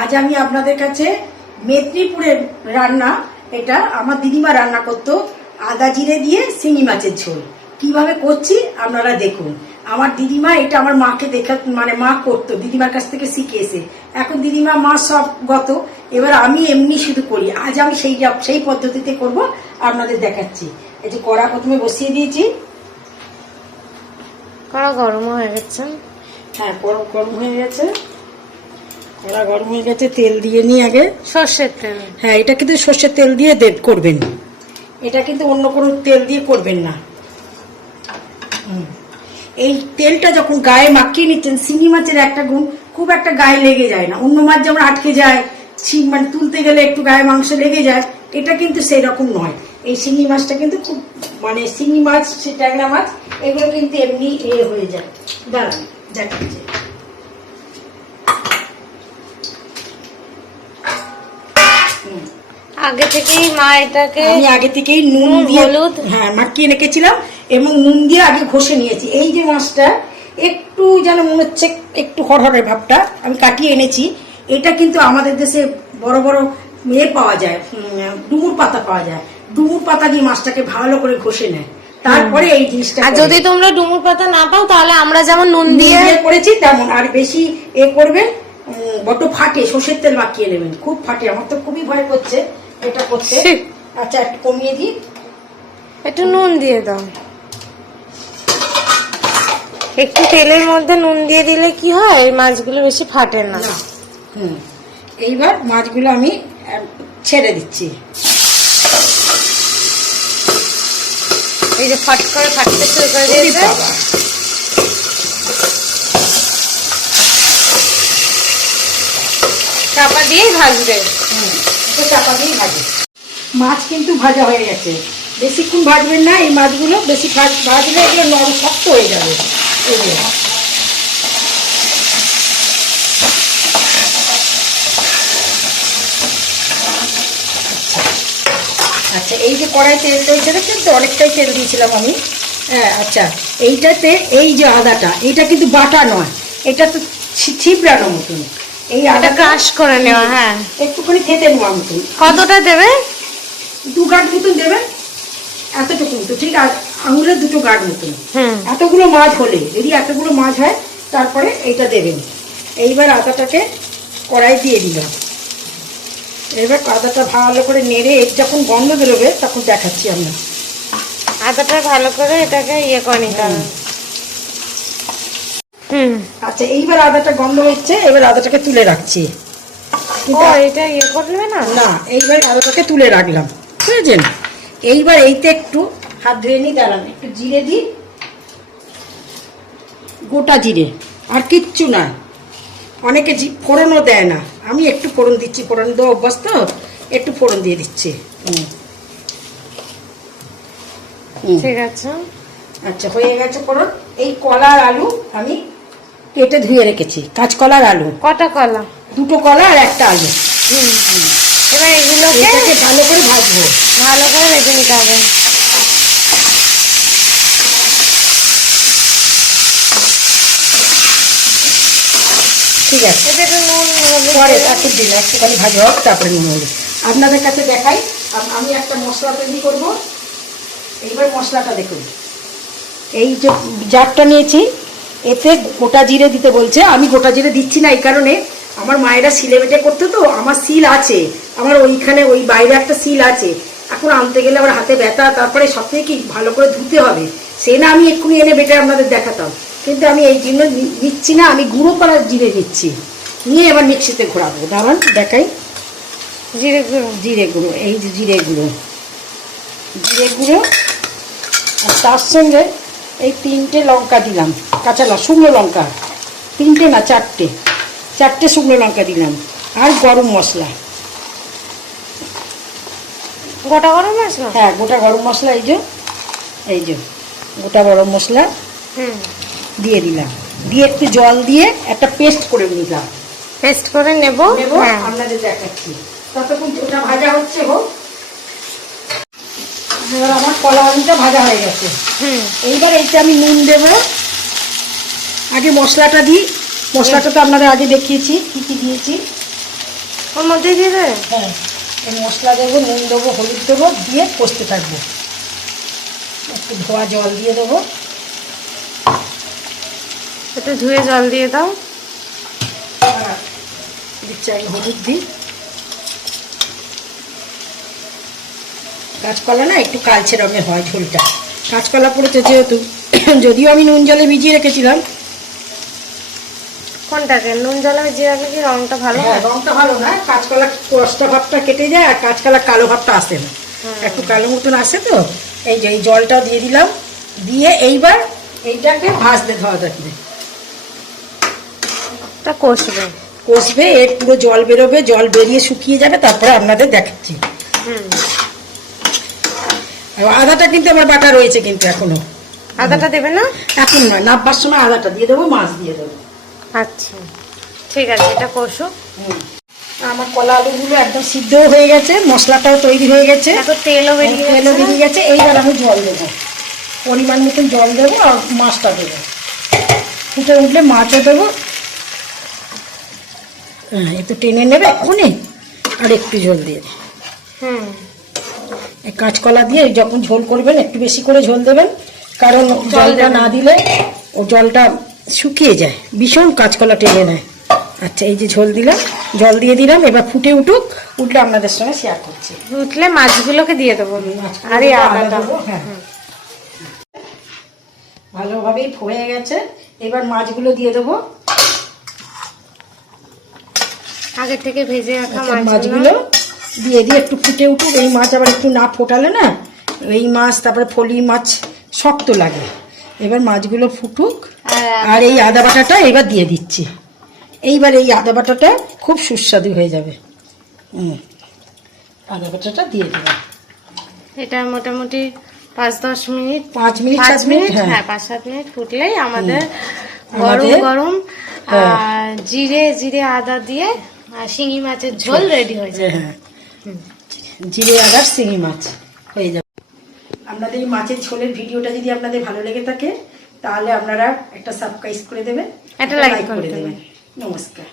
আজ আমি আপনাদের কাছে মেদিনীপুরের রান্না, এটা আমার দিদিমা রান্না করতো, আদা জিরে দিয়ে শিঙি মাছের ঝোল। কিভাবে করছি আপনারা দেখুন। আমার দিদিমা এটা আমার মাকে দেখে, মানে মা করতো, দিদিমার কাছ থেকে শিখে এসে। এখন দিদিমা মা সব গত, এবার আমি এমনি শুধু করি। আজ আমি সেই পদ্ধতিতে করব, আপনাদের দেখাচ্ছি। এই যে কড়া প্রথমে বসিয়ে দিয়েছি। কড়া গরম হয়ে গেছে। হ্যাঁ, গরম হয়ে গেছে। কড়া গরম হয়ে গেছে, তেল দিয়ে নিই আগে। সর্ষের তেল? হ্যাঁ, এটা কিন্তু সর্ষের তেল দিয়ে করবেন, এটা কিন্তু অন্য কোনো তেল দিয়ে করবেন না। এই তেলটা যখন গায়ে মাখিয়ে নিচ্ছেন, শিঙি মাছের একটা গুণ, খুব একটা গায়ে লেগে যায় না। অন্য মাছ যেমন আটকে যায়, মানে তুলতে গেলে একটু গায়ে মাংস লেগে যায়, এটা কিন্তু সেই রকম নয়। এই শিঙি মাছটা কিন্তু খুব, মানে শিঙি মাছ, ট্যাংরা মাছ, এগুলো কিন্তু এমনি হয়ে যায়। দাঁড়ান দেখাচ্ছে। আগে থেকেই মা এটাকে, আমি আগে থেকেই নুন দিয়ে, হ্যাঁ, মাখিয়ে রেখেছিলাম এবং নুন দিয়ে আগে ঘষে নিয়েছি। এই যে মাছটা একটু যেন মনে হচ্ছে একটু হরহরের ভাবটা, আমি কাটিয়ে এনেছি। এটা কিন্তু আমাদের দেশে বড় বড় পাওয়া যায়, ডুমুর পাতা পাওয়া যায়। ডুমুর পাতা দিয়ে মাছটাকে ভালো করে ঘষে নেয়, তারপরে এই জিনিসটা। আর যদি তোমরা ডুমুর পাতা না পাও, তাহলে আমরা যেমন নুন দিয়ে করেছি তেমন। আর বেশি করবেন, বড্ড ফাটে, সর্ষের তেল মাখিয়ে নেবেন, খুব ফাটে। আমার তো খুবই ভয় করছে এটা করতে। আচ্ছা, একটু কমিয়ে দিই, একটু নুন দিয়ে দাও। একটু তেলের মধ্যে নুন দিয়ে দিলে কি হয়, মাছগুলো বেশি ফাটে না। এইবার মাছগুলো আমি ছেড়ে দিচ্ছি। এই যে ফট করে ফাটতে শুরু করে দিয়েছে। চাপা দিয়েই ভাজবে। চাপা দিয়েই ভাজবে। মাছ কিন্তু ভাজা হয়ে গেছে, বেশিক্ষণ ভাজবেন না। এই মাছগুলো বেশি ভাজলে এগুলো নরম শক্ত হয়ে যাবে। আচ্ছা, এই যে কড়াই তেলটা হয়েছে, কিন্তু অনেকটাই তেল দিয়েছিলাম আমি। হ্যাঁ, আচ্ছা, এইটাতে এই যে আদাটা, এটা কিন্তু বাটা নয়, এটা তো ছিপড়ানো মতন। এই আদা ক্রাশ করে নেওয়া। হ্যাঁ, একটুখানি খেতে নেওয়া মতন। কতটা দেবে? 2 গাঁট মতন দেবেন, এতটুকু মতো, ঠিক আছে, আঙুলের 2 গাঁট মতন। এতগুলো মাছ হলে, যদি এতগুলো মাছ হয়, তারপরে এইটা দেবেন। এইবার আদাটাকে কড়াই দিয়ে দিলাম। এবার আদাটা ভালো করে নেড়ে যখন গন্ধ বেরোবে, তখন দেখাচ্ছি আমি। আদাটা ভালো করে এটাকে করে নিতে হবে। আচ্ছা, এইবার আদাটা গন্ধ হচ্ছে, এবার আদাটাকে তুলে রাখছি। এটা করবে না? না, এইবার আদাটাকে তুলে রাখলাম, বুঝেছেন? এইবার এইতে একটু হাত ধুয়ে নিই, দাঁড়ান, একটু জিরে দিই, গোটা জিরে, আর কিচ্ছু না। অনেকে ফোড়নও দেয় না, আমি একটু ফোড়ন দিচ্ছি, ফোড়ন দেওয়া অভ্যাস তো, একটু ফোড়ন দিয়ে দিচ্ছি। ঠিক আছে। আচ্ছা, হয়ে গেছে ফোড়ন। এই কলা আর আলু আমি কেটে ধুয়ে রেখেছি, কাঁচকলা আর আলু। কটা কলা? 2টো কলা আর একটা আলু। এবার এগুলোকে ভালো করে ভাজবো, ভালো করে ভেজে নিতে হবে। ঠিক আছে, পরে একটু দিন, একটুখানি ভাজা হোক, তারপরে নুন হলুদ। আপনাদের কাছে দেখাই, আমি একটা মশলা তৈরি করব। এইবার মশলাটা দেখুন, এই যে জারটা নিয়েছি, এতে গোটা জিরে দিতে বলছে। আমি গোটা জিরে দিচ্ছি না, এই কারণে আমার মায়েরা শিলে বেটে করতো তো, আমার শিল আছে, আমার ওইখানে ওই বাইরে একটা শিল আছে। এখন আনতে গেলে আমার হাতে ব্যথা, তারপরে সব থেকে কি ভালো করে ধুতে হবে, সে না আমি এক্ষুনি এনে বেটে আপনাদের দেখাতাম, কিন্তু আমি এই জন্য নিচ্ছি না। আমি গুঁড়ো করা জিরে নিচ্ছি, নিয়ে এবার মিক্সিতে ঘোরাবো। দাঁড়ান দেখাই। জিরে গুঁড়ো, জিরে গুঁড়ো, এই যে জিরে গুঁড়ো, জিরে গুঁড়ো, আর তার সঙ্গে এই 3টে লঙ্কা দিলাম, কাঁচা শুকনো লঙ্কা, 3টে না 4টে শুকনো লঙ্কা দিলাম, আর গরম মশলা, গোটা গরম মশলা। হ্যাঁ, গোটা গরম মশলা, এই যে গোটা গরম মশলা দিয়ে দিলাম, দিয়ে একটু জল দিয়ে একটা পেস্ট করে নিলাম। পেস্ট করে নেব, আপনাদের দেখাচ্ছি। ততক্ষণ ওটা ভাজা হচ্ছে হোক। এবার আমার কলা আলুটা ভাজা হয়ে গেছে। এইবার এইটা আমি নুন দেব। আগে মশলাটা দিই, মশলাটা তো আপনাদের আগে দেখিয়েছি কি কি দিয়েছি। ওর মধ্যে দিয়ে দেবে? হ্যাঁ, এই মশলা দেবো, নুন দেবো, হলুদ দেবো, দিয়ে কষতে থাকবো। একটু ধোয়া জল দিয়ে দেবো। একটু ধুয়ে জল দিয়ে দাও। দিচ্ছি আমি হলুদ দিই। কাঁচকলা না একটু কালচে রঙের হয় ঝোলটা, কাঁচকলা পড়েছে যেহেতু। যদিও আমি নুন জলে ভিজিয়ে রেখেছিলাম। কোনটাকে নুন জলে ভিজিয়ে রাখলে কি রংটা ভালো হ্যাঁ, হয়? রংটা ভালো না, কাঁচকলা কষ্টা ভাবটা কেটে যায়, আর কাঁচকলা কালো ভাবটা আসে না, একটু কালো মতন আসে। তো এই যে এই জলটা দিয়ে দিলাম, দিয়ে এইবার এইটাকে ভাজতে ধোয়া থাকবে, তা কষবে। কষবে, এর পুরো জল বেরোবে, জল বেরিয়ে শুকিয়ে যাবে, তারপরে আপনাদের দেখাচ্ছি। আর আদাটা কিন্তু আমার বাটা রয়েছে কিন্তু এখনো। আদাটা দেবে না? এখন না, নাববার সময় আদাটা দিয়ে দেবো, মাছ দিয়ে দেবো। আচ্ছা ঠিক আছে, এটা কষো। আমার কলা আলুগুলো একদম সিদ্ধ হয়ে গেছে, মশলাটাও তৈরি হয়ে গেছে, এখন তেলও বেরিয়ে গেছে। এইবার আমি জল দেবো, পরিমাণ মতন জল দেবো, আর মাছটা দেবো। ফুটে উঠলে মাছও দেবো। হ্যাঁ, একটু টেনে নেবে এক্ষুনি, আর একটু ঝোল দিয়ে দেবে। এই কাঁচকলা দিয়ে যখন ঝোল করবেন একটু বেশি করে ঝোল দেবেন, কারণ জলটা না দিলে ও জলটা শুকিয়ে যায়, ভীষণ কাঁচকলা টেনে নেয়। আচ্ছা, এই যে ঝোল দিলাম, জল দিয়ে দিলাম, এবার ফুটে উঠুক, উঠলে আপনাদের সঙ্গে শেয়ার করছি। উঠলে মাছগুলোকে দিয়ে দেবো। আর এই আদাটা দেবো। হ্যাঁ, ভালোভাবেই হয়ে গেছে, এবার মাছগুলো দিয়ে দেবো। আগে থেকে ভেজে রাখা মাছগুলো দিয়ে দিয়ে একটু ফুটে উঠুক। এই মাছ আবার একটু না ফোটালে না, এই মাছ তারপরে ফলি মাছ শক্ত লাগে। এবার মাছগুলো ফুটুক, আর এই আদা বাটাটা এবার দিয়ে দিচ্ছি। এইবার এই আদা বাটাটা খুব সুস্বাদু হয়ে যাবে। আদা বাটাটা দিয়ে দিলাম। এটা মোটামুটি 5-10 মিনিট, 5 মিনিট 7 মিনিট, হ্যাঁ 5-7 মিনিট ফুটলেই আমাদের গরম গরম জিরে জিরে আদা দিয়ে শিঙি মাছের ঝোল রেডি হয়ে যাবে। হ্যাঁ, জিরে আদার শিঙি মাছ হয়ে যাবে। আপনাদের এই মাছের ঝোলের ভিডিওটা যদি আপনাদের ভালো লেগে থাকে, তাহলে আপনারা একটা সাবস্ক্রাইব করে দেবেন, একটা লাইক করে দেবেন। নমস্কার।